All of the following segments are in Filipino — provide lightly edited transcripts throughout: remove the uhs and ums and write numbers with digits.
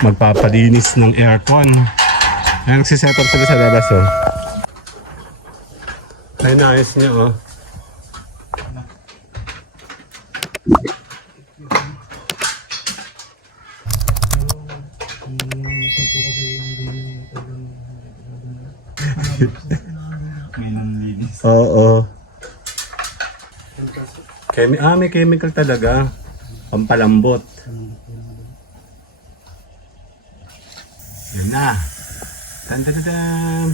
magpapalinis ng aircon. Ayan, nagsiset up sila sa labas, oh. Ay, naayos niya, oh. Oo. May chemical talaga. Pampalambot. Yan na. Tan-tan-tan.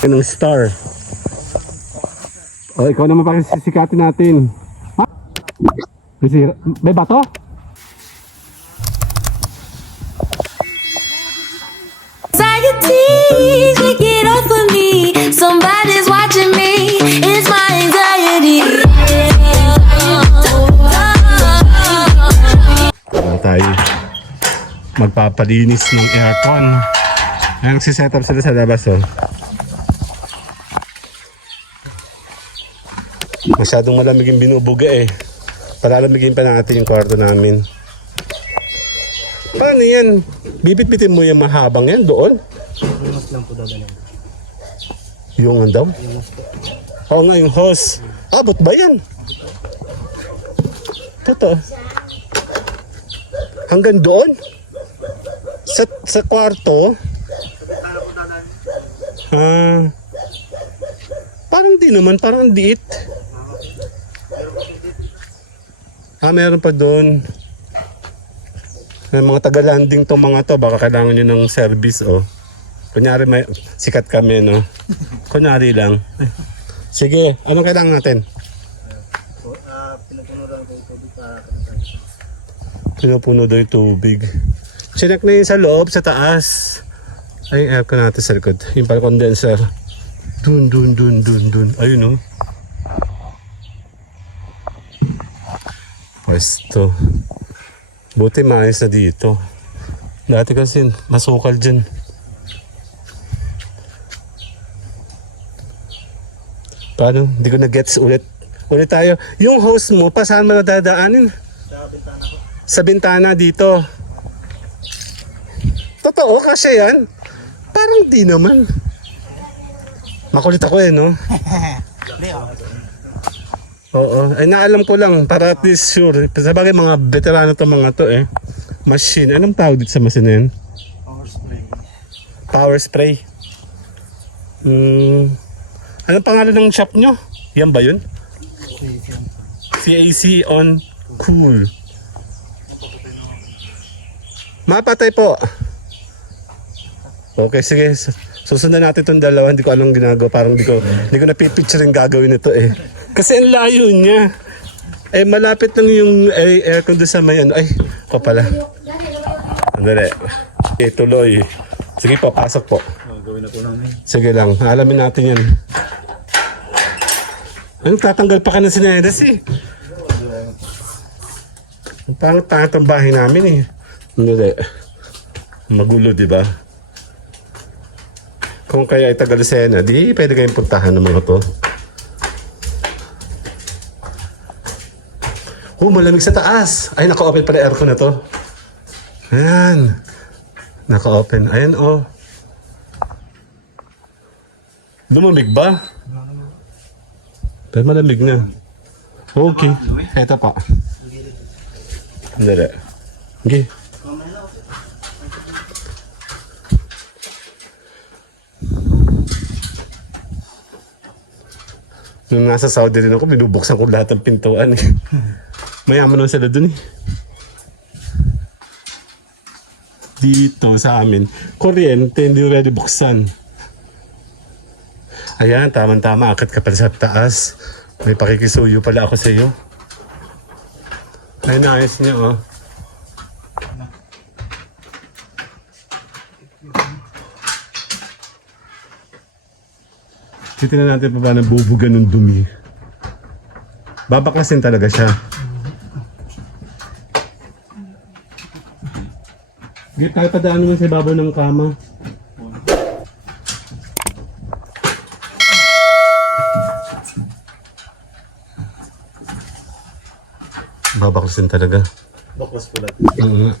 Yan ang star. O, ikaw naman pa sisikatin natin. Ha? May bato? Anxiety, take it off of me. Somebody's watching me. It's my anxiety. Tayo magpapalinis ng aircon. Ayan, nagsiset up sila sa labas, oh. Masyadong malamig yung binubuga, eh. Palalamigin pa natin yung kwarto namin. Paano yan? Bibit-bitin mo yung mahabang yan doon? Yung hose lang po dadalhin. Yung ano daw? Yung hose po. Oo nga, yung hose. Abot ba yan? Totoo. Hanggang doon? Sa kwarto? Parang di naman, parang diit. Meron pa doon. May mga taga-landing to mga to, baka kailangan nyo ng service, oh. Kunyari may sikat kami, no? Kunyari lang. Sige, anong kailangan natin? Pinupuno lang po yung tubig para kanatan. Pinupuno daw yung tubig. Chinek na yun sa loob, sa taas. Ay, yung aircon natin sa likod. Yung pala condenser. Dun. Ayun, oh. Pwesto. Buti maayos na dito. Dati kasi masukal dyan. Paano? Hindi ko na-gets ulit. Ulit tayo. Yung hose mo, pa saan mo nadadaanin? Sa bintana po. Sa bintana dito. Totoo kasi yan. Parang di naman. Makulit ako, eh, no? Oo. Ay, naalam ko lang para at least sure. Sabagay mga veterano to mga to, eh. Machine. Anong tawag dito sa machine na yan? Power spray. Power spray. Anong pangalan ng shop nyo? Yan ba yun? CAC on Cool. Mapatay po. Okay, sige. Susundan natin itong dalawa. Hindi ko alam ginagawa. Parang hindi ko napipicture yung gagawin ito, eh. Kasi ang layo niya. Eh, malapit lang yung aircon doon sa may ano. Ay, ako pala. Andali. Okay, tuloy. Sige po, pasok po. Gawin na po namin. Sige lang, alamin natin yan. Anong tatanggal pa ka ng sinelas, eh? Ang pangit ang bahay namin, eh. Andali. Magulo, di ba? Kung kaya ay Tagalasena, di pwede kayong puntahan ng mga to. Malamig sa taas. Ay, naka-open pala aircon na to. Ayan. Naka-open. Ayan, oh. Lumamig ba? Pero malamig na. Okay. Eto pa. Andali. Okay. Nung nasa Saudi rin ako, binubuksan ko lahat ng pintuan. Mayaman naman sila dun, eh. Dito sa amin, kuryente, hindi ready buksan. Ayan, tama-tama. Akit ka pala sa taas. May pakikisuyo pala ako sa iyo. Ay, naayos niya, oh. Titignan natin pa ba nabubuga ng dumi. Babaklasin talaga siya. Tayo padaan naman sa ibabaw ng kama. babaklasin talaga. Baklas pula. Oo nga.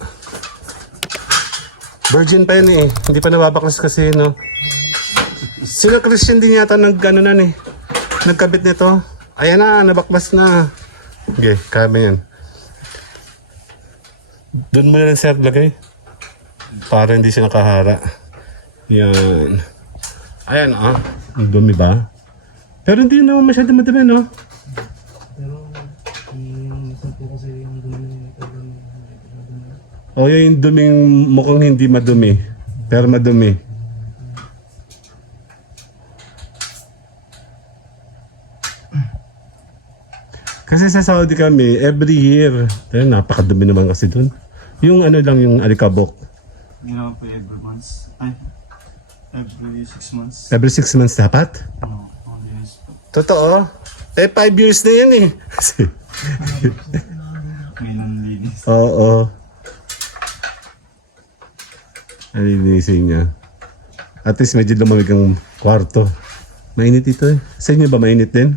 Virgin pa yun eh. Hindi pa nababaklas kasi, no? Sino Christian din yata nagkabit nito. Ayan na, nabaklas na. Okay, kami yan. Doon mo na lang sir lagay. Para hindi siya nakahara. Yan. Ayan ah. Ang dumi ba? Pero hindi naman masyado madumi, no? Pero, yung isang po kasi yung dumi. O yung duming mukhang hindi madumi. Pero madumi. Kasi sa Saudi kami, every year, napakadumi naman kasi dun. Yung ano lang, yung alikabok. Ginawa po every months. Ay, every 6 months. Every 6 months dapat? No, only this po. Totoo? 5 years na yan eh. Ngayon ang linis. Oo. Alinisin niya. At least medyo lumamig ang kwarto. Mainit ito eh. Sa inyo ba mainit din?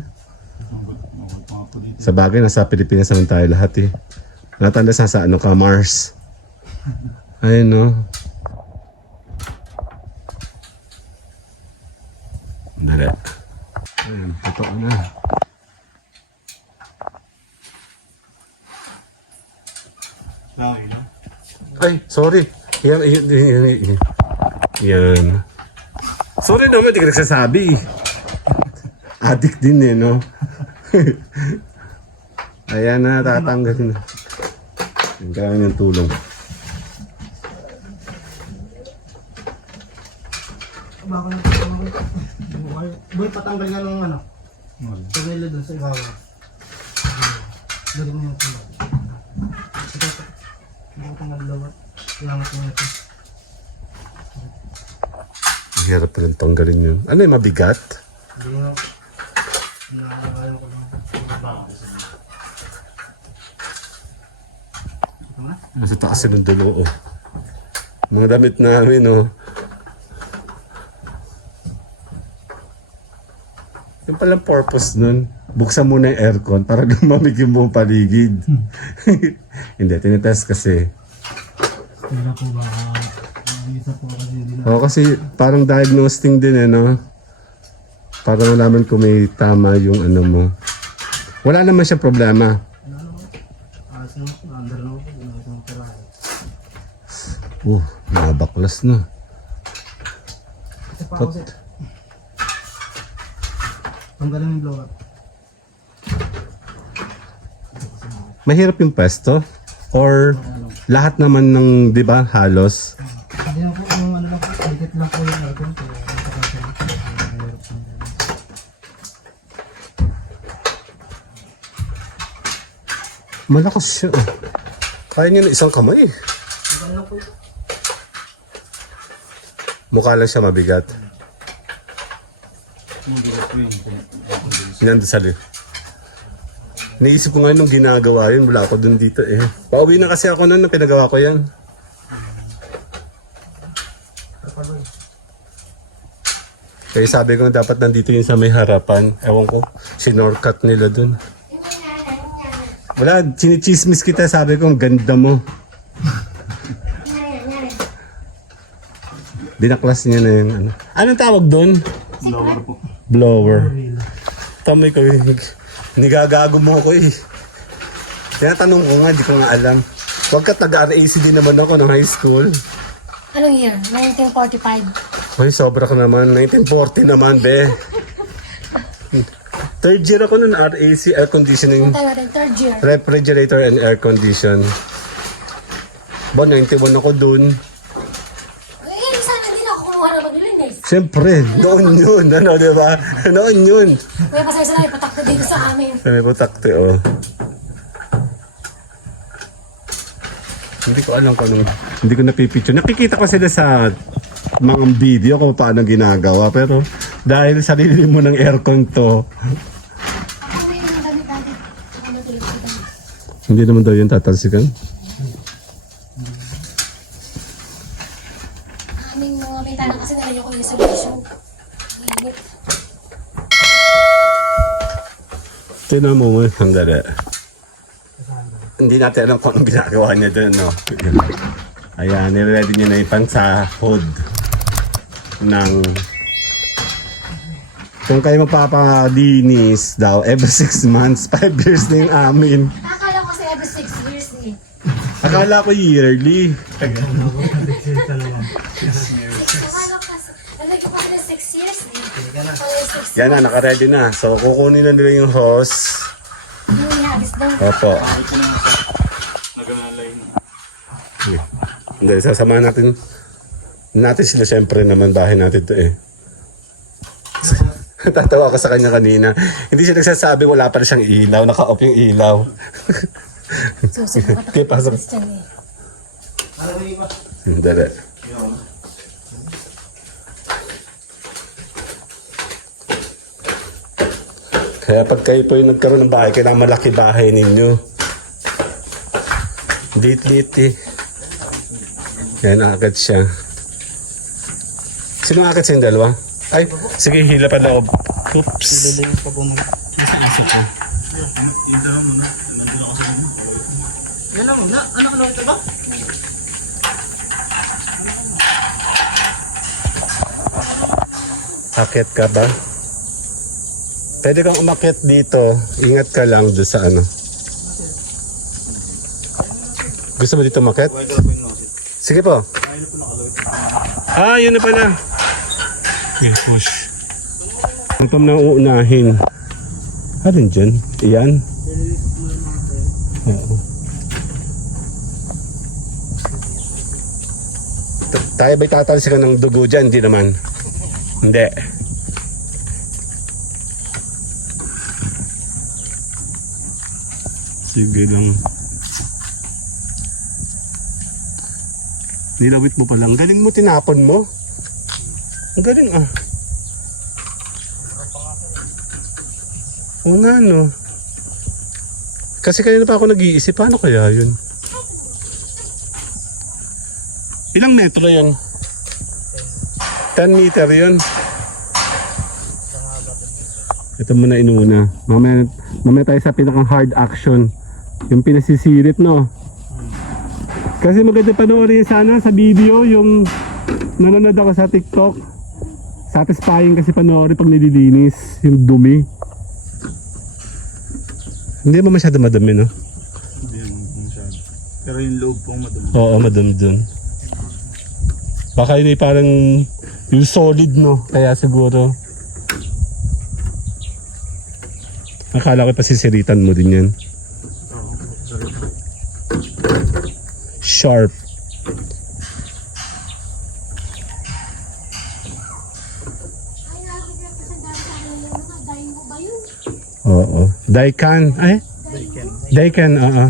Magot pa po dito. Sa bagay, nasa Pilipinas naman tayo lahat eh. Natanda sa ano ka, Mars. Ayun no. Dali. Ayun, totoo na. Laki na. Ay, sorry. Yan. Sorry naman, di ka nagsasabi. Addict din eh, no? Ayan na, tatanggalin na. Ang gawin yung tulong. Baka na boy, patanggal nga ng ano. Pagkala dun sa ibabaw. Lagyan mo yung tulog. Hindi ko tanggal lawat. Kailangan mo ito. Hirap pa rin tanggalin yun. Ano yung mabigat? Hindi nga. Nakakaya ko lang. Nasa taas yun ng dulo, oh. Mga damit namin, oh. Yung palang purpose nun, buksan muna yung aircon para lumamig yung buong paligid. Hindi, tinitest kasi. Kaya po ba? Isa po kasi hindi na. Oo, kasi parang diagnosing din, eh, no? Para malaman kung may tama yung ano mo. Wala naman siya problema. Ayos na. Under na po. Ayos na pera. Nabaklas na. Kasi pa ako sir. Tanggalin yung blower. Mahirap yung pwesto? Or lahat naman ng, di ba, halos? Hindi na po yung ano lang po. Dikit lang po yung aircon. Kaya Malakas siya. Oh. Kaya niya ng isang kamay. Mukha lang siya mabigat. Sinandasali. Naisip ko nga nung ginagawa yun, wala ako dun dito eh. Pauwi na kasi ako nun na pinagawa ko yan. Kaya sabi ko dapat nandito yun sa may harapan. Ewan ko, sinorkat nila dun. Wala, chinichismis kita, sabi ko, ang ganda mo. Dinaklas niya na yung ano. Anong tawag doon? blower po. Blower. Tamay ko eh. Nigagago mo ako eh. Tinatanong ko nga, di ko nga alam. Wagkat nag-RAC din naman ako ng high school. Anong year? 1945. Ay, sobra ka naman. 1940 naman, be. Third year ako nun, RAC, air conditioning. Tayo natin, third year. Refrigerator and air condition. 91 ako dun. Eh, sana hindi na ako kumuha na maglinis. Siyempre, noon yun. Ano, di ba? Noon yun. Kuya, pasaysa na, ipatakto dito sa amin. Sabi ko, takte, oh. Hindi ko alam kung anong, hindi ko napipicture. Nakikita ko sila sa mga video kung paano ginagawa. Pero dahil sarili mo ng aircon to, Ako may yung dami-dami. Ako natulog sa dami. hindi naman daw yun tatalsikan. Aming mga bintana kasi nalayo ko yung isolation. Init. Tinan mo mo, ang dali. hindi natin alam kung anong ginagawa niya doon, no? Ayan, niready niya na yung pansahod ng... Kung kayo magpapalinis daw, every 6 months, 5 years na yung amin. Akala ko kasi every 6 years eh. Akala ko yearly. Akala ko kasi, nalagyan ko kasi 6 years eh. Kaya 6 Yan na, naka-ready na. So, kukunin na nila yung hose. yung inabis daw. Opo. Hindi, sasamahan natin. Natin sila, syempre naman, bahay natin to eh. Tatawa ko sa kanya kanina. Hindi siya nagsasabi, wala pa na siyang ilaw. Naka-off yung ilaw. Susunod ka Okay, pasok. question eh. Ano ba iba? Dali. Kaya pag kayo po yung nagkaroon ng bahay, kailangan malaki bahay ninyo. Lit-lit eh. Yan, akit siya. Sino akit sa yung dalawa? Ay, sige, hila pa loob. Oops. Lalayo pa po naman. Yan lang muna. Ano ka lang ito ba? Akit ka ba? Pwede kang umakyat dito. Ingat ka lang doon sa ano. Gusto mo dito umakyat? Sige po. Ah, yun na pala. Okay, push. Ang pam na uunahin. Alin dyan? Iyan? Oo. Tayo ba'y tatalsikan ng dugo dyan? Hindi naman. Hindi. Sige lang. Nilawit mo pa lang. Galing mo, tinapon mo. Ang galing ah. Oo nga no. Kasi kanina pa ako nag-iisip, paano kaya yun? Ilang metro yan? 10 meter yun. Ito muna inuna. Mamaya tayo sa pinakang hard action. Yung pinasisirit, no? Kasi maganda panoorin sana sa video yung nanonood ako sa TikTok. Satisfying kasi panoorin pag nililinis. Yung dumi. Hindi ba masyado madumi, no? Hindi naman masyado. Pero yung loob po madumi. Oo, madumi dun. Baka yun ay parang yung solid, no? Kaya siguro akala ko pasisiritan mo din yan. Sharp. Ay, nakakagyan ko sa dami sa akin yung mga daing mo ba yun? Oo. Daikan. Ay? Daikan, oo.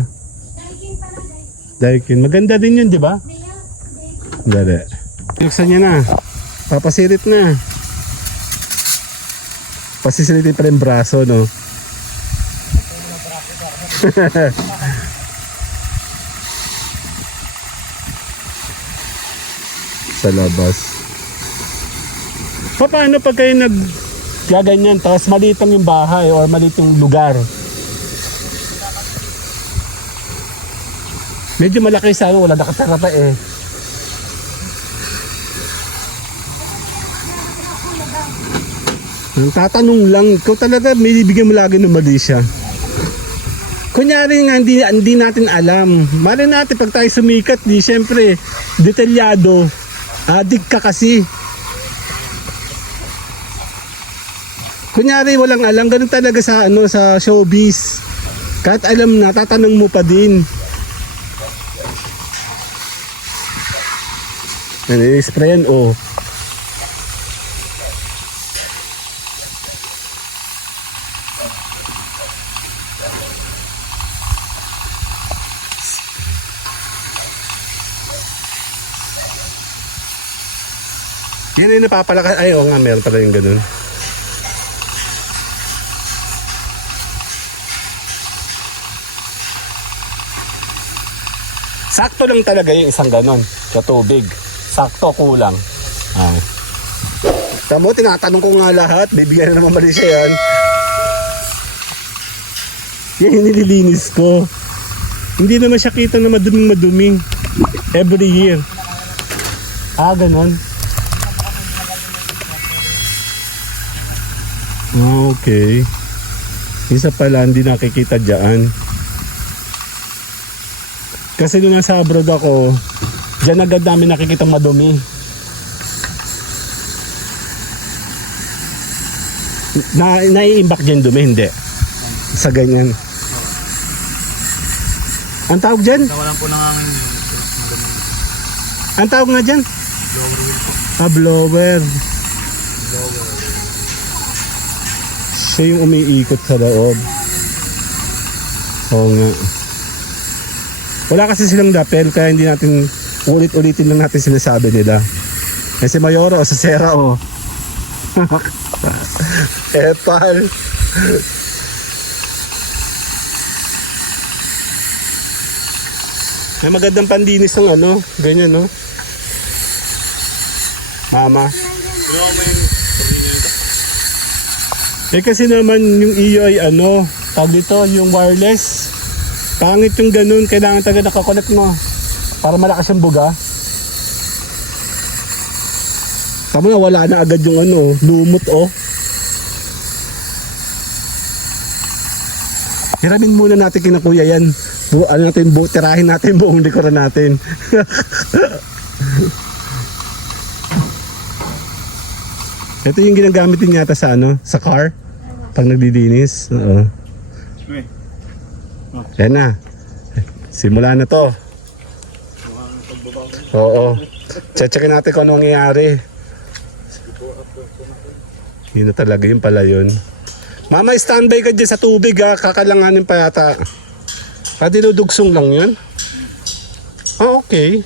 Daing pala, daing. Daikin. Maganda din yun, di ba? Maya, daing. Dali. Buksan niya na. Papasirit na. Pasisiritin pa rin braso, no? Sa labas. Paano pag kayo gaganyan tapos maliit lang yung bahay or maliit yung lugar? Medyo malaki sa ano, wala nakatira pa eh. Ang tatanong lang, ikaw talaga may bibigyan mo lagi ng mali siya. Kunyari nga, hindi natin alam. Mali natin pag tayo sumikat, di syempre, detalyado. Adik ka kasi. Kunyari walang alam, ganun talaga sa ano sa showbiz. Kahit alam na, tatanong mo pa din. Sprayan oh. Yan yung napapalakas. Ay, oo nga, meron pala yung ganun. Sakto lang talaga yung isang ganun sa tubig. Sakto, kulang. Ah. Tamo, tinatanong ko nga lahat. Bibigyan na naman mali siya yan. Yan yung nililinis ko. Hindi naman siya kita na maduming-maduming. Every year. Ah, ganon. Ah, okay. Isa pala, hindi nakikita dyan. Kasi nung nasa abroad ako, dyan agad namin nakikita madumi. Naiimbak dyan dumi, hindi. Sa ganyan. Ang tawag dyan? Nawalan po ng hangin yung magandang Ang tawag nga dyan? blower wheel po. Ah, blower. Siya yung umiikot sa loob. Oo nga. Wala kasi silang dapel, kaya hindi natin ulit-ulitin lang natin sinasabi nila. Eh si Mayoro, sa Sera, oh. Epal. May magandang pandinis ng ano, ganyan, no? Mama. Pero mo yung pagkanya ito. Eh kasi naman yung iyo ay ano, tawag dito, yung wireless. Pangit yung ganun, kailangan taga nakakonect mo para malakas yung buga. Tama na, wala na agad yung ano, lumot oh. Hiramin muna natin kina kuya yan. Ano natin, tirahin natin buong likuran natin. Ito yung ginagamit din yata sa ano, sa car. Pag nagdidinis. Oo. Okay. Yan na. Simula na to. Oo. Checkin natin kung anong nangyayari. Yun na talaga, yun pala yun. Mama, standby ka dyan sa tubig ha. Kakalanganin pa yata. Dinudugsong lang yan? Ah, okay.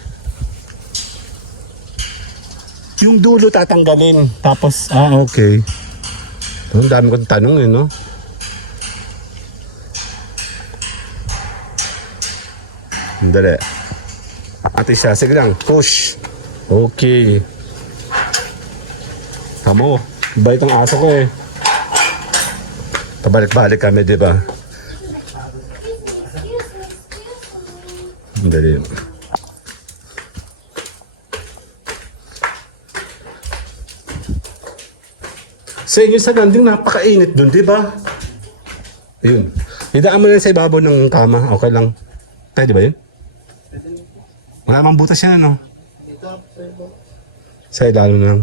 Yung dulo tatanggalin. Tapos, okay. Ang dami kong tanong eh, no? Dali. Ate siya, sige lang. Push. Okay. Tamo. Bait ang aso ko eh. Pabalik-balik kami, di ba? Dali. Sa inyo sa landing, napakainit dun, di ba? Ayun. Idaan mo lang sa ibabaw ng kama. Okay lang. Ay, di ba yun? Wala mang butas yan, ano? Sa ilalim lang.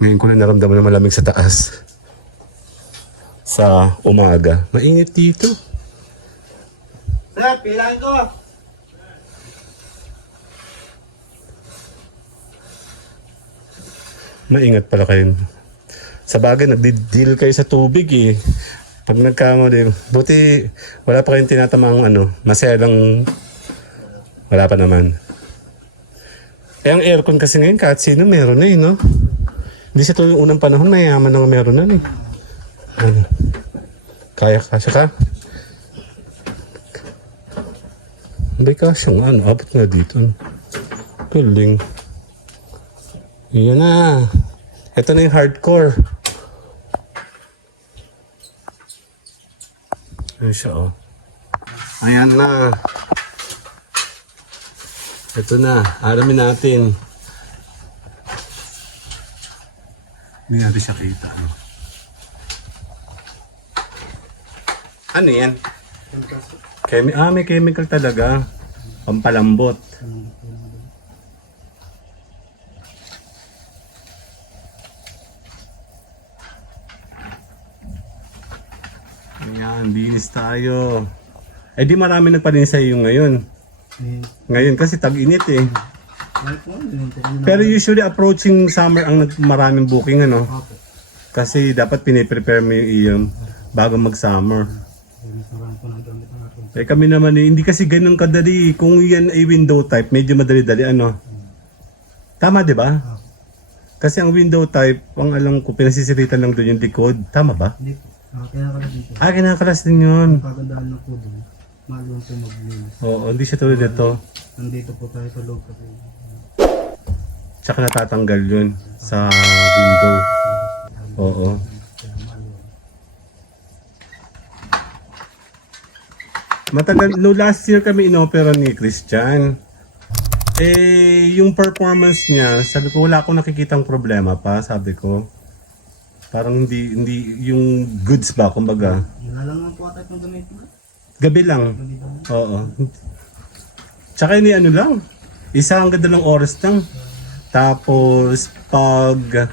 Ngayon ko lang naramdaman na malamig sa taas. Sa umaga. Mainit dito. Sir, pilahin ko. Maingat pala kayo. Sa bagay, nagdi-deal kayo sa tubig eh. Pag nagkamali, buti wala pa kayong tinatamaang ano, masaya lang, wala pa naman. Eh ang aircon kasi ngayon, kahit sino meron na eh, no? Hindi sa tuwing unang panahon, mayaman na meron na eh. Ano? Kaya kasya ka? Hindi kasya nga, ano? Abot nga dito. Galing. Iyan na. Ito na yung hardcore. Ayan siya, oh. Ayan na. Ito na. Alamin natin. Hindi natin siya kita. Ano yan? May chemical talaga. Pampalambot. Ayan, binis tayo. Eh di marami nagpalinis sa iyo ngayon. Ngayon kasi tag-init eh. Pero usually approaching summer ang maraming booking ano. Kasi dapat piniprepare mo yung iyong bago mag-summer. Eh kami naman eh, hindi kasi ganun kadali. Kung yan ay window type, medyo madali-dali ano. Tama di ba? Kasi ang window type, ang alam ko, pinasisiritan lang doon yung likod. Tama ba? Hindi po. Kinakalas dito. Kinakalas din yun. Pagandaan na po doon. Maluwan po maglinis. Oo, hindi siya tulad dito. Nandito po tayo sa loob kasi. Tsaka natatanggal yun sa window. Oo. Matagal, no last year kami inopera ni Christian. Yung performance niya, sabi ko wala akong nakikitang problema pa, sabi ko. Parang hindi yung goods ba, kumbaga. Yun na lang ang po ata itong gamit mo. Gabi lang. Oo. Tsaka ni ano lang, isang dalawang oras lang. Tapos pag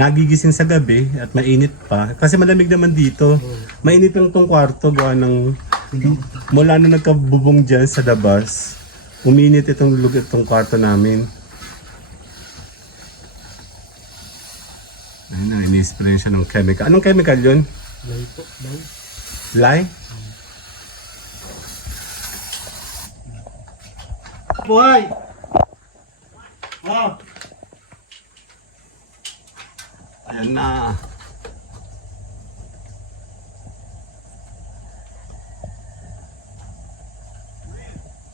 nagigising sa gabi at mainit pa, kasi malamig naman dito. Mainit lang tong kwarto, gawa ng mula na nagkabubong dyan sa labas. Uminit itong lugar, itong kwarto namin. Ayun na, ini-spray siya ng chemical. Anong chemical yun? Lay po, lay. Lye? Buhay! Oh! Ayan na.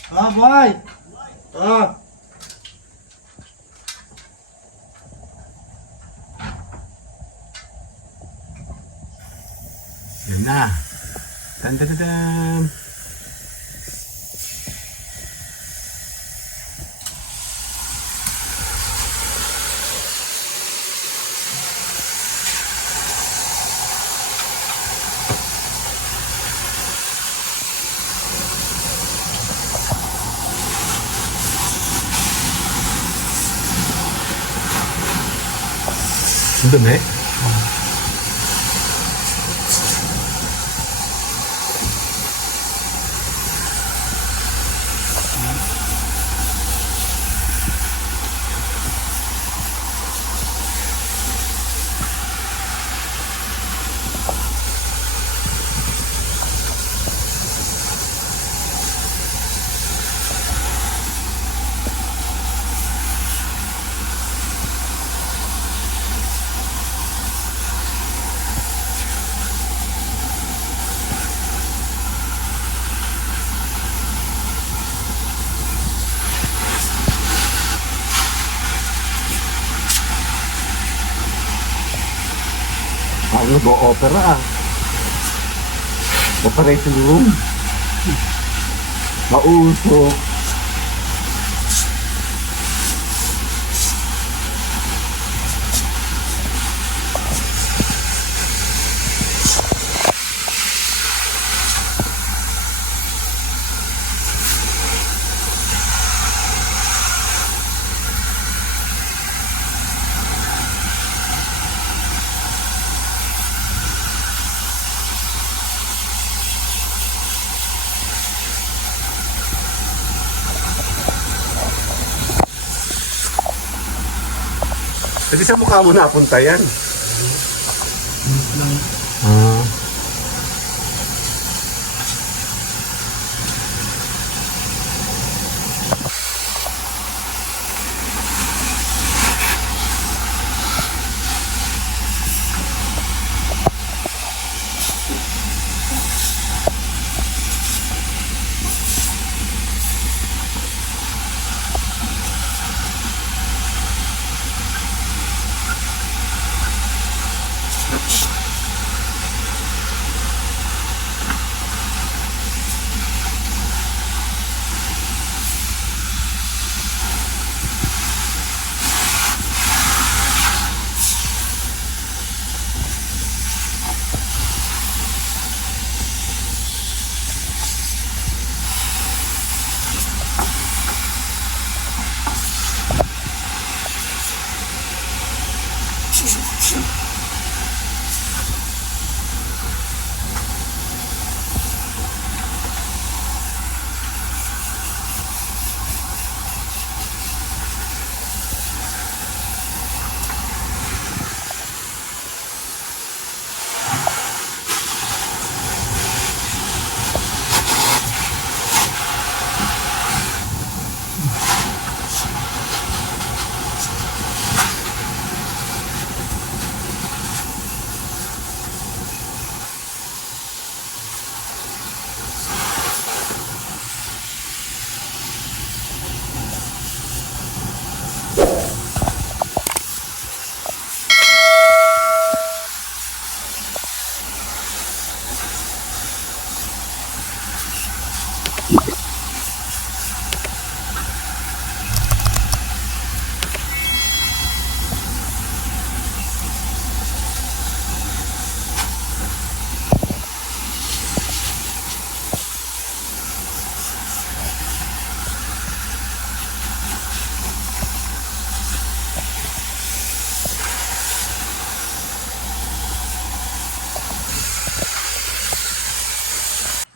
Ah, buhay! Ah! Ayan na. Tan-tan-tan. Ang dumi. Ano ba opera ah? Operating room. Mausok. Kasi sa mukha mo napunta yan. Ah.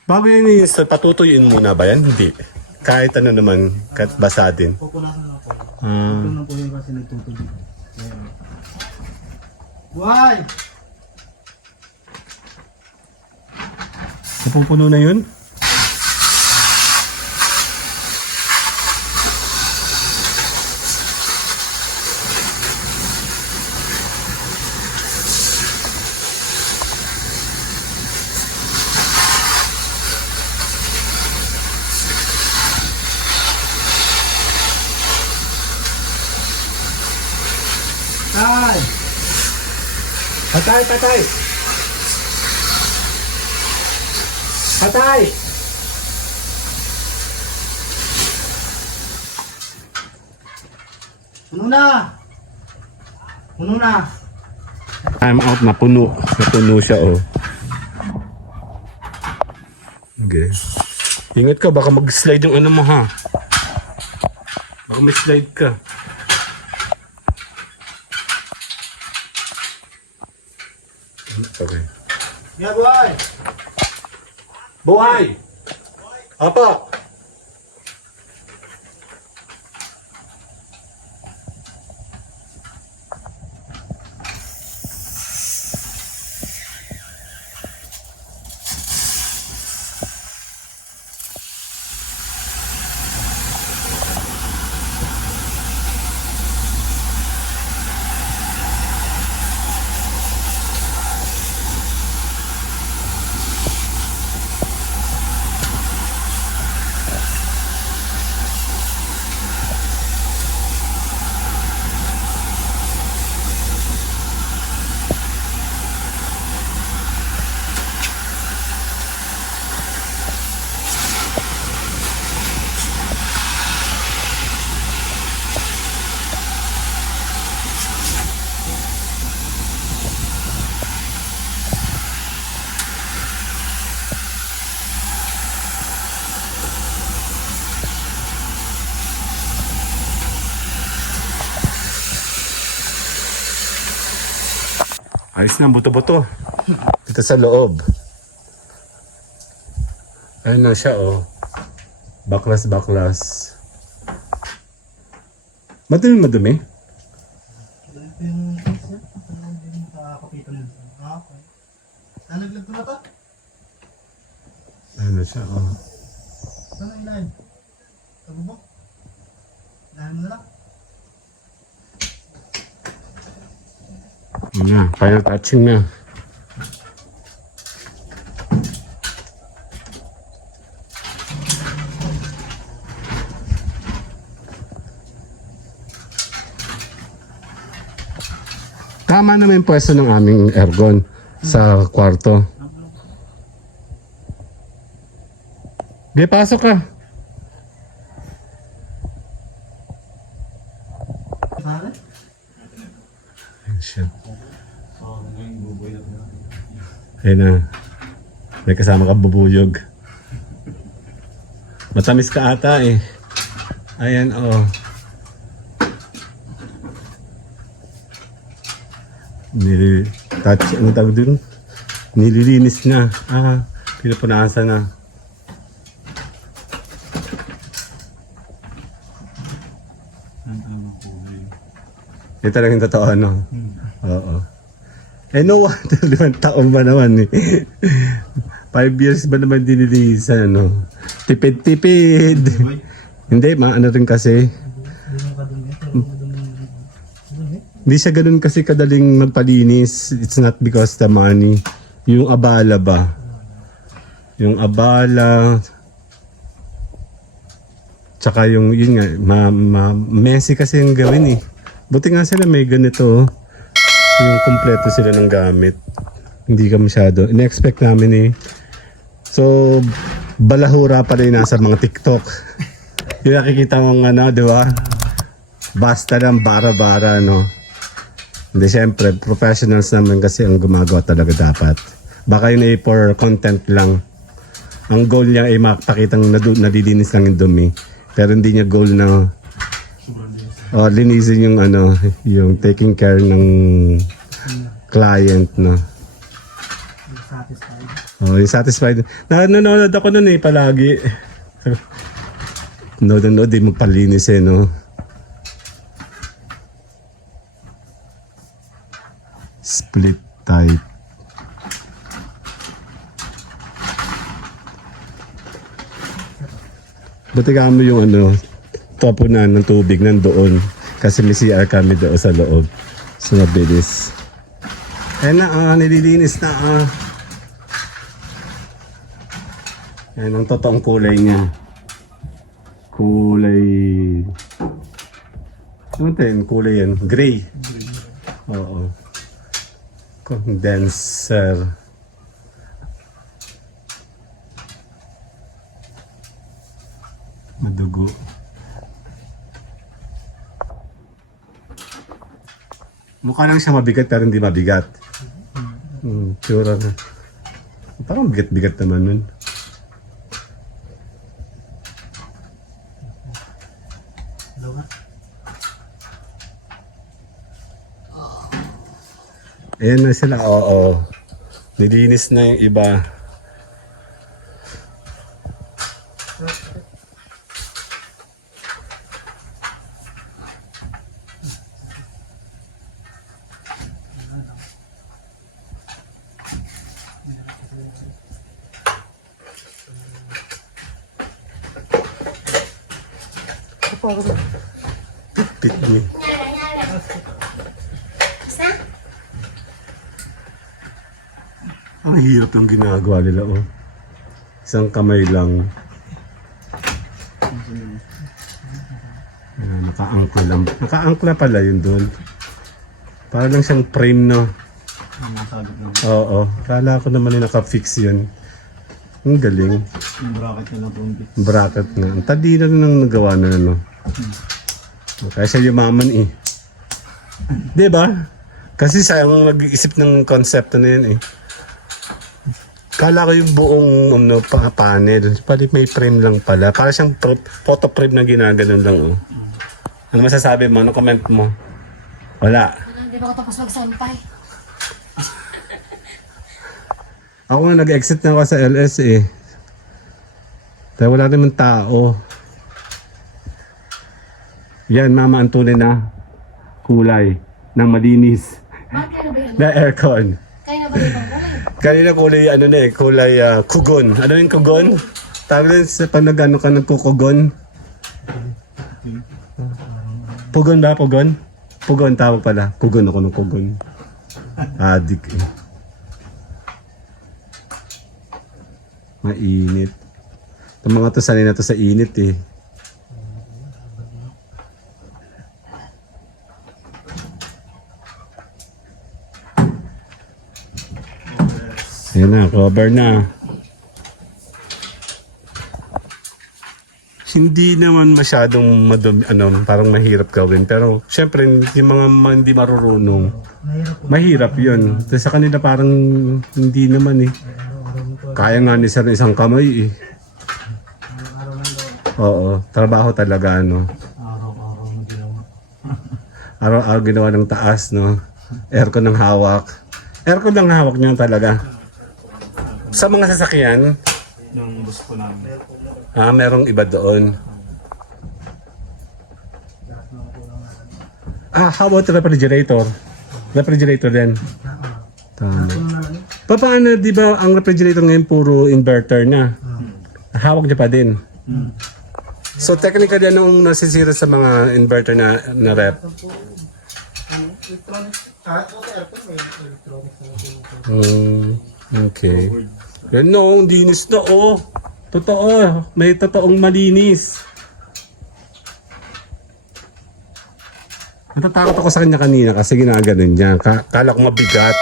Bago yan i-install, patutuyuin muna ba yan? Hindi. Kahit ano naman, kahit basa din. Pupunasan na po. Ah. Ito na po yung kasi nagtutulog. Ayan. Buhay! Napupuno na yun? Tay! Patay, patay! Patay! Puno na! Puno na! I'm out, napuno. Napuno siya, oh. Okay. Ingat ka, baka mag-slide yung ano mo, ha? Baka may slide ka. Okay. Yeah, buhay! Buhay! Apa! Ayos na, buto-buto. Dito sa loob. Ayun na siya, oh. Baklas-baklas. Madumi-madumi. Ito yung isa. Ito yung kapitan nito. Ah, okay. Nalaglag ko na to? Ayun na siya, oh. Saan ang ilahin? Tabo mo? Ilahin mo na lang. Yun na, final touching na. Tama naman yung pwesto ng aming aircon sa kwarto. Di, pasok ka. Pare? Ayun siya. Ayun na. May kasama ka bubuyog. Matamis ka ata eh. Ayan, oh. Touch, ano tawag dun? Nililinis na. Ah, pinupunasan na. Ito talagang totoo, ano? Oo. Eh, no wonder, 5 taon ba naman eh. 5 years ba naman dinilisan, ano? Tipid-tipid. Hindi, maano rin kasi. Hindi mo kadumi. Dumi? Hindi siya ganun kasi kadaling magpalinis. It's not because the money. Yung abala ba? Yung abala. Tsaka yung, yun nga, messy kasi yung gawin eh. Buti nga sila may ganito. Oh. Yung kumpleto sila ng gamit. Hindi ka masyado. In-expect namin eh. So, balahura pa rin nasa mga TikTok. Yung nakikita mong ano, di ba? Basta lang, bara-bara, no? Hindi, syempre, professionals naman kasi ang gumagawa talaga dapat. Baka yun ay for content lang. Ang goal niya ay makapakitang nalilinis lang yung dumi. Pero hindi niya goal na linisin yung ano, yung taking care ng client, no? satisfied. Oh, yung satisfied. Nanonood ako nun eh, palagi. Nanonood, di mo palinis eh, no? Split type. Buti ka mo yung ano, tapunan ng tubig nandoon. Kasi may CR kami doon sa loob. So, mabilis. Ayan na, nililinis na. Ayan ang totoong kulay niya. Kulay... Ano ito yun? Kulay yan? Gray. Oo. Condenser. Madugo. Mukha lang siya mabigat pero hindi mabigat. Tsura na. Parang bigat-bigat naman nun. Hello nga. Ayan na sila, oo. Nilinis na yung iba. Pit niya. Ang hirap ng ginagawa nila, oh. Isang kamay lang. Ayan, naka-angkla lang. Naka-angkla pala yun doon. Para lang siyang frame, no? Nasagap lang. Oo. Kala ko naman yung naka-fix yun. Ang galing. Yung bracket na lang itong bits. Bracket na. Ang tadina na nang nagawa na, no? Kaya siya yumaman, eh. Diba? Kasi sayang mag-isip ng konsepto na yun, eh. Kala ko yung buong ano, panel. Pali may frame lang pala. Para siyang photo frame na ginaganon lang, oh. Ano masasabi mo? Ano comment mo? Wala. Hindi pa ako tapos magsampay. Ako nga nag-exit na ako sa LS, eh. Dahil wala naman tao. Yan, mama, ang tunay na kulay ng malinis Bakit kaya na ba yun? na aircon. Kaya na ba yun ang kulay? Kanina kulay, ano na eh, kulay kugon. Ano yung kugon? Tawag din sa pag nag-ano ka nagkukugon. Pugon ba? Pugon? Pugon tawag pala. Pugon ako ng kugon. Adik eh. Mainit. Itong mga to, sanay na to sa init eh. Ayan na, cover na. Hindi naman masyadong madumi, ano, parang mahirap gawin. Pero syempre, yung mga hindi marurunong, mahirap yun. Sa kanila parang hindi naman eh. Kaya nga ni sir isang kamay eh. Oo, trabaho talaga ano. Araw-araw na ginawa. Araw-araw ginawa ng taas, no? Aircon ng hawak. Aircon ng hawak niyo talaga. Sa mga sasakyan, Yung boss ko namin. merong iba doon. How about refrigerator? Refrigerator din. Tama. Paano, di ba, ang refrigerator ngayon puro inverter na? Hawak niya pa din. So technically, anong nasisira sa mga inverter na rep? Electronic. Kahit po sa aircon, may electronic na Okay. Yan no, linis na oh. Totoo, may totoong malinis. Natatakot ako sa kanya kanina kasi ginaganon niya. Kala ko mabigat.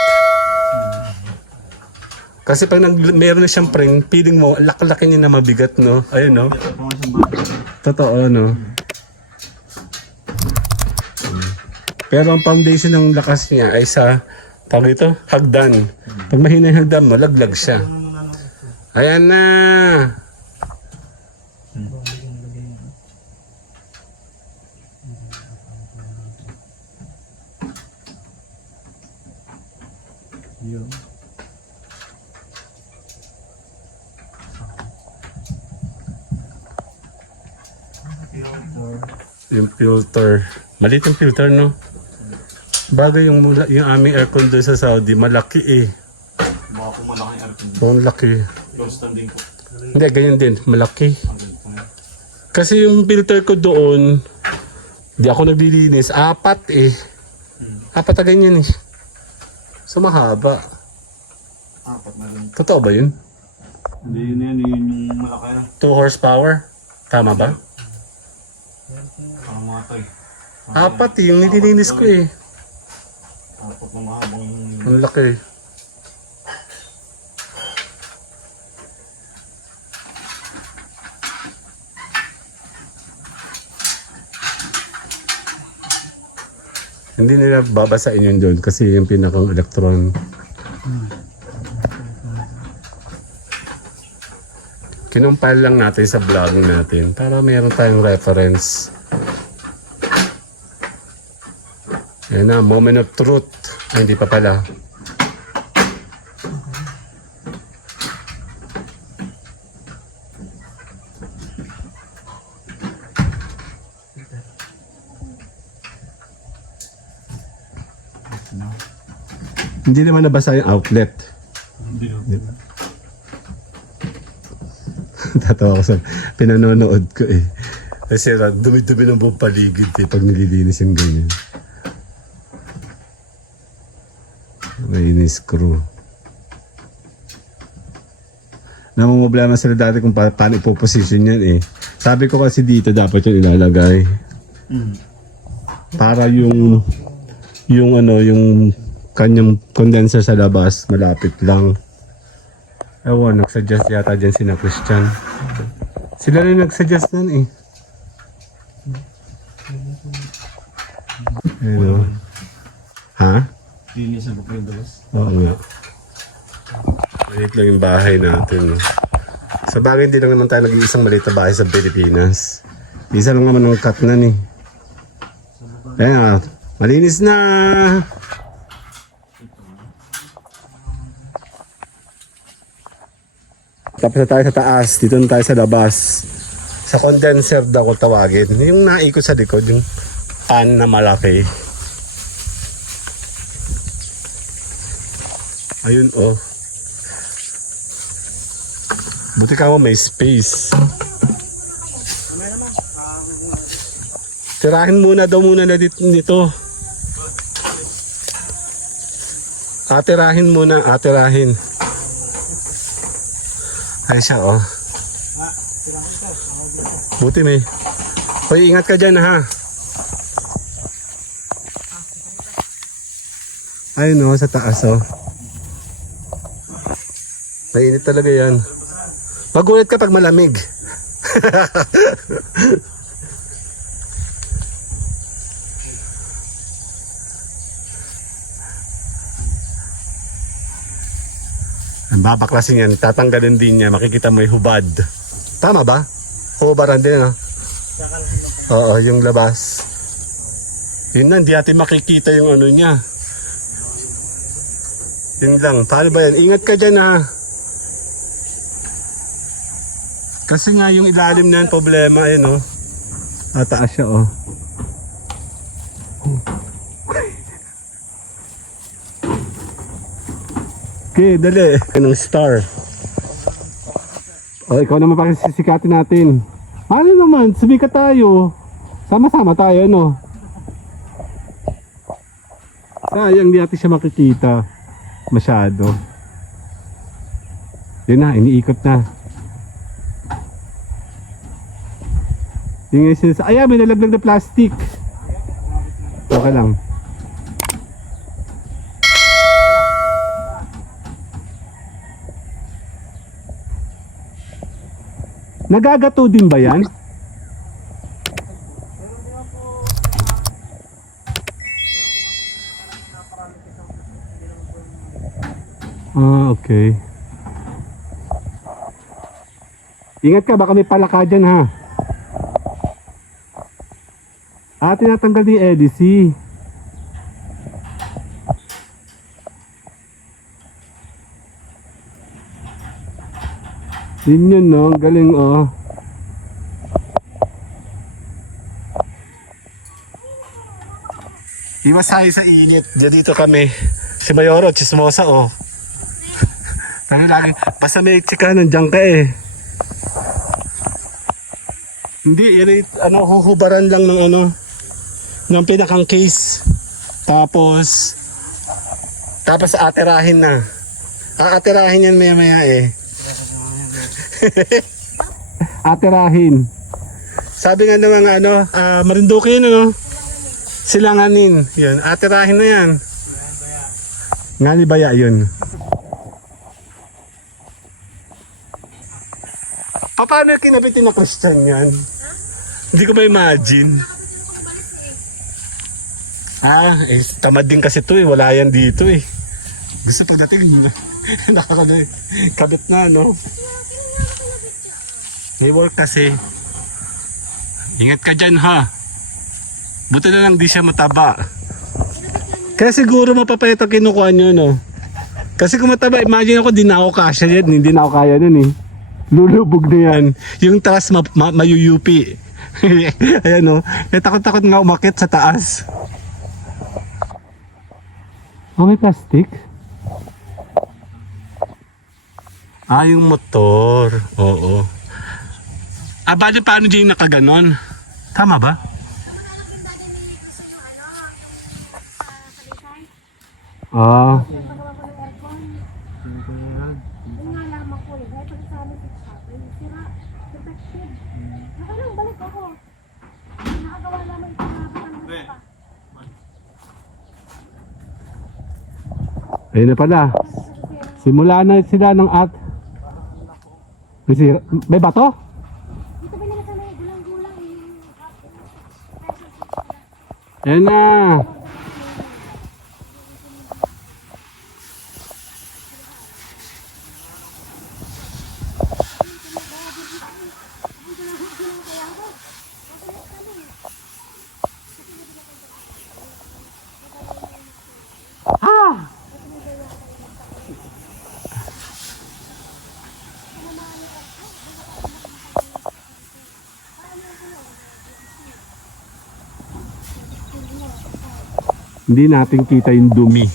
Kasi pag meron na siyang pring, feeling mo, laki-laki niya na mabigat, no? Ayun, no? Ito po nga siyang bakit. Totoo, no? Pero ang foundation ng lakas niya ay sa, tawag ito, hagdan. Pag mahina yung hagdan mo, laglag siya. Ayan na! Yun. Yung filter. Maliit yung filter, no? Bagay yung aming aircon doon sa Saudi, malaki eh. Baka po malaki aircon. Ang laki. Low standing po. Hindi, ganyan din. Malaki. Kasi yung filter ko doon, di ako naglilinis. 4 eh. 4 na ganyan eh. So mahaba. Apat na rin. Totoo ba yun? Hindi yun yung malaki na. 2 horsepower? Tama ba? Parang mga toy. 4 eh. Yung nililinis ko eh. Apat na mahabang Ang laki. Hindi nila babasain yun doon kasi yung pinakang electron. Kinumpile lang natin sa vlog natin para meron tayong reference. Yan na, moment of truth. Ay, hindi pa pala. Hindi naman nabasa yung outlet. Tatawa ko sa pinanonood ko eh. Kasi dumi-dumi ng buong paligid eh pag nililinis yung ganyan. May ini-screw. Namumblema sila dati kung paano ipoposition yan eh. Sabi ko kasi dito dapat yung ilalagay. Para yung kanyang condenser sa labas malapit lang. Ewan, nagsuggest yata dyan sina Christian. Sila rin nagsuggest nun eh. Ayun o. Ha? Linisan ko po yung labas. Oo nga. Maliit lang yung bahay natin. Sa bagay, hindi lang naman tayo nag-iisang maliit na bahay sa Pilipinas. Isa lang naman ng cut na ni. Ayan na. Malinis na! Tapos na tayo sa taas. Dito na tayo sa labas. Sa condenser daw ko tawagin. Yung naikot sa likod, yung pan na malaki. Ayun oh. Buti ka mo may space. Tirahin muna daw muna na dito. Atirahin muna, atirahin. Ay siya oh. Buti may. Hoy, ingat ka dyan ha. Ayun oh, sa taas oh. Mainit talaga yan. Magulat ka pag malamig. Ang babaklasin yan, tatanggalin din niya, makikita mo yung hubad. Tama ba? Hubaran din, no? Oo, yung labas. Yun na, hindi natin makikita yung ano niya. Yun lang, paano ba yan? Ingat ka dyan, ha? Kasi nga yung ilalim na yan, problema, eh, no? Taas siya, oh. Okay, dali. Anong star? O, ikaw naman pakisisikatin natin. Ano naman, sumikat tayo. Sama-sama tayo, no? Sayang, di natin siya makikita. Masyado. Yun na, iniikot na. Yung isa, ayan, may nalaglag na plastic. Okay lang. Nagagato din ba yan? Ah, okay. Ingat ka, baka may palaka dyan ha. Ah, tinatanggal din yung LDC. Yun yun no, ang galing oh. Iwasahe sa init. Dito kami. Si Mayoro, chismosa oh. Pero lagi, basta may chika, nandiyan ka eh. Hindi, huhubaran lang ng ng pinakang case. Tapos atirahin na. Aatirahin yan maya eh. Atirahin. Sabi nga ng mga Marinduque yun silanganin. Yun, atirahin na yan. Ngani baya yun. Paano kinabitin na Christian yan? Hindi ko ma-imagine. Tamad din kasi to eh. Wala yan dito eh. Gusto pagdating, kabit na, no? May work kasi. Ingat ka dyan, ha? Buti na lang di siya mataba. Kaya siguro mapapayat ang kinukuha nyo, no? Kasi kung mataba, imagine ako, di na ako kasya yan. Hindi na ako kaya nun eh. Lulubog na yan. Yung taas mayuyupi. Ayan, no? Takot-takot nga umakit sa taas. May plastic? Yung motor. Oo. Bakit paano dyan nakaganon? Tama ba? Pagawa ko ng aircon. Yung nga lamang ko eh. Dahil pag sa amin sira. Defective. Okay lang, balik ako. Nakagawa naman ito na patanggal pa. Ayun na pala. Simula na sila ng May bato? Dito ba nila sa may gulang-gulang Ayun na. Hindi natin kita yung dumi.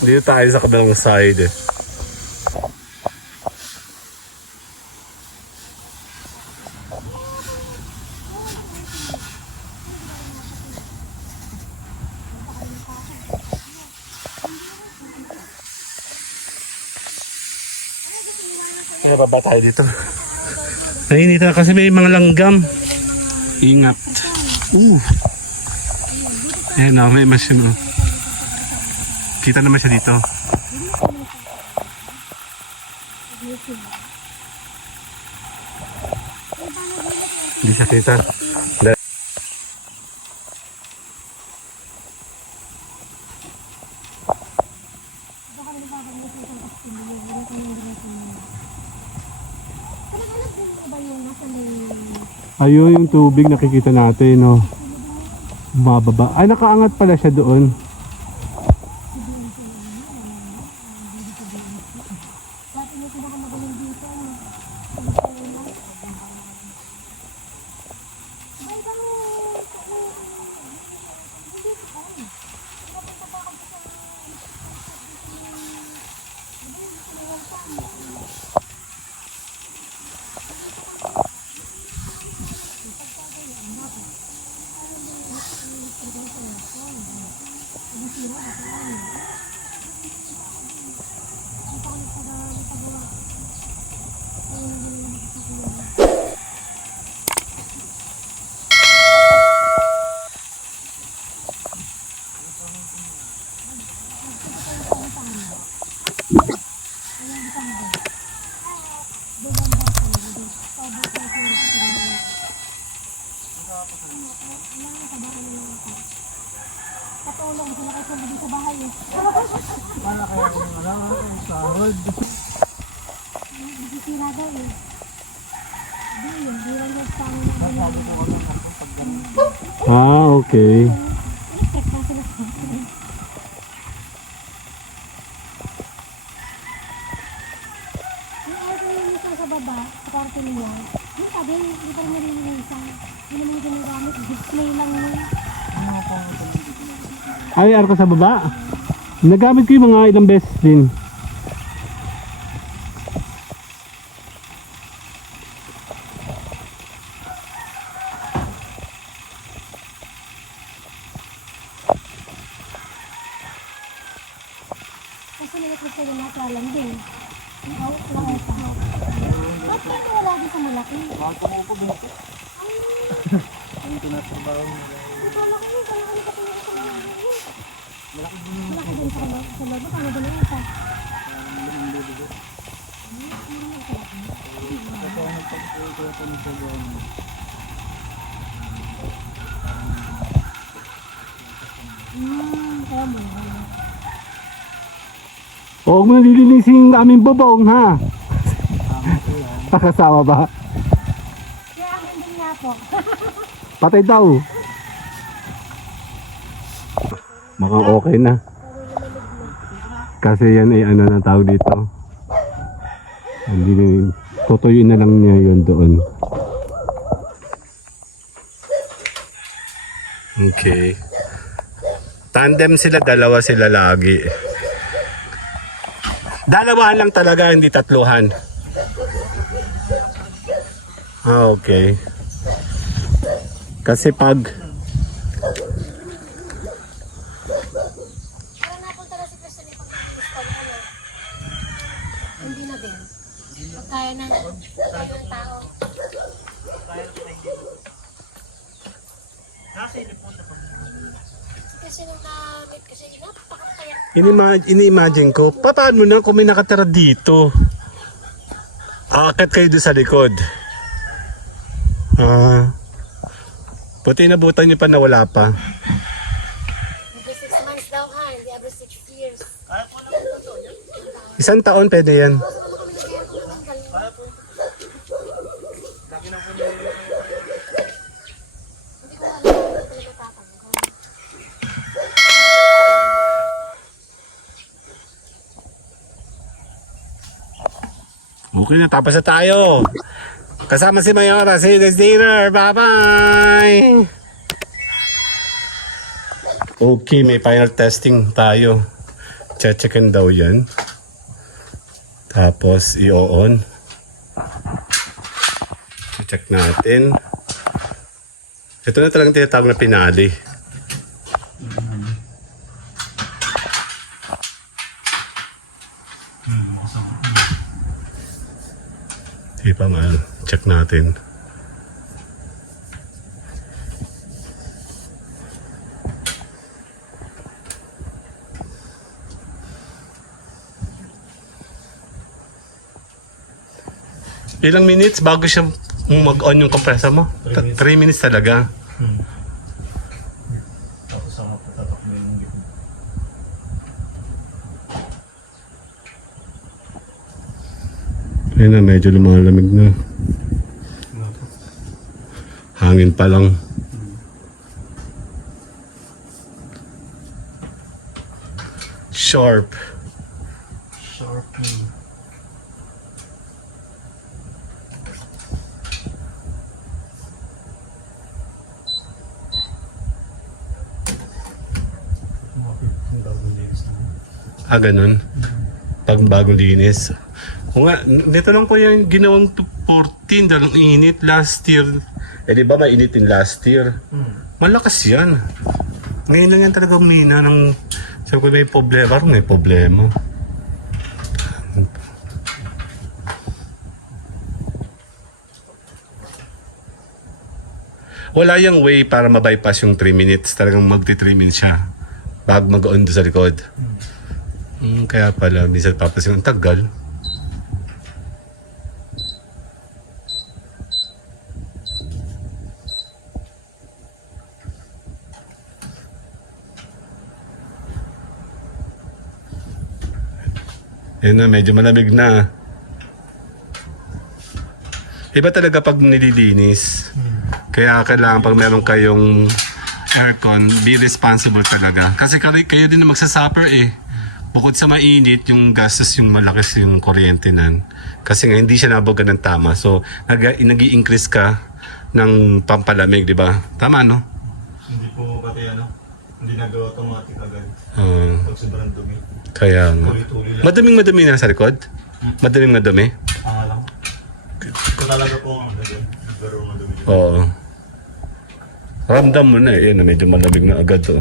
Dito tayo sa kabilang side. Ano ba tayo dito? Nainita kasi may mga langgam. Ingat. Ayan na, may machine oh. Kita naman siya dito. Hindi siya kita. Ayun yung tubig nakikita natin, no. Mababa. Ay, nakaangat pala siya doon. Patulong sila kayo sa sa bahay eh. Para kaya ko ng sahod. Sira daw eh. Di lang yung pang Okay. check na sila. Yung aircon yung isa sa baba, sa kwarto niya. Yung sabi, hindi pa rin nalilinisan. Hindi naman ginagamit. Display lang yun. Ay, arko sa baba. Nagamit ko yung mga ilang beses din. Kasi nilagay sa yun nasa lambing. Yung out lang ito. Ba't kaya wala din sa malaki? Bakit kumupog eh? Ang tinatrabaho nila. Malaki yun. Malaki yun. Malaki din sa loob. Sa loob. Paano ba lang ito? Kaya mo. Huwag mo nalilinisin yung aming bubong, ha? Pakasama ba? Kaya akin din nga po. Patay daw. Mukhang okay na. Kasi yan ay ano na tawag dito. Hindi, tutuyuin na lang niya yun doon. Okay. Tandem sila, dalawa sila lagi. Dalawahan lang talaga, hindi tatluhan. Ah, okay. Kasi pag Parang napunta na si Christian yung pag-install. Hindi na din. Pagkaya ng tao. Kasi nung na-meet kasi napakakaya. ini-imagine ko, paano mo na kung may nakatira dito? Aakyat kayo doon sa likod. Buti nabutan niyo pa na wala pa. Every 6 months daw ha, hindi every 6 years. Isang taon pwede yan. Ano kami nagkaya po ng galing? Hindi ko alam kung talaga tatanggal. Okay na, tapos na tayo. Kasama si Mayora, see you next dinner. Bye-bye! Okay, may final testing tayo. Checkin daw yan. Tapos, i-on. Check natin. Ito na talagang tinatawag na pinali. Di pa man. Check natin. Ilang minutes bago siya mag-on yung compressor mo? 3 minutes talaga. Tapos ako patatak mo yung likod. Ayun na, medyo lumalamig na. Hangin pa lang. Sharp. Sharp mo. Ah, ganun. Pag bagong linis. O nga, nito lang po yung ginawang 14, dalang init last year. Eh di ba mainit din last year? Malakas yan. Ngayon lang yan talaga umina ng... Sabi ko may problema. Parang may problema. Wala yung way para ma-bypass yung 3 minutes. Talagang magti-3 minutes siya. Bago mag-on doon sa likod. Kaya pala, minsan papasin ang tagal. Yan na, medyo malamig na. Iba talaga pag nililinis. Kaya kailangan pag meron kayong aircon, be responsible talaga. Kasi kayo din na magsasuffer eh. bukod sa mainit, yung gastos yung malakas yung kuryente nan. Kasi nga hindi siya nabogan ng tama. So, nag-i-increase ka ng pampalamig, di ba? Tama, no? Hindi po pati hindi nag-automatic agad. Pag sobrang dumi. Kaya nga. Tuloy-tuloy lang. Madaming-madami na sa likod? Madaming-madami? Lang. Ito talaga po ang agad. Nagbaro ng dumi. Oo. Ramdam mo na eh. Yan, medyo malamig na agad to.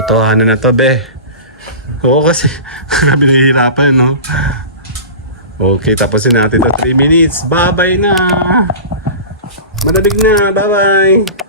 Totohanan na to, be. Oo, kasi grabe nahihirapan, no? Okay, tapusin natin to 3 minutes. Bye-bye na! Malamig na, bye-bye!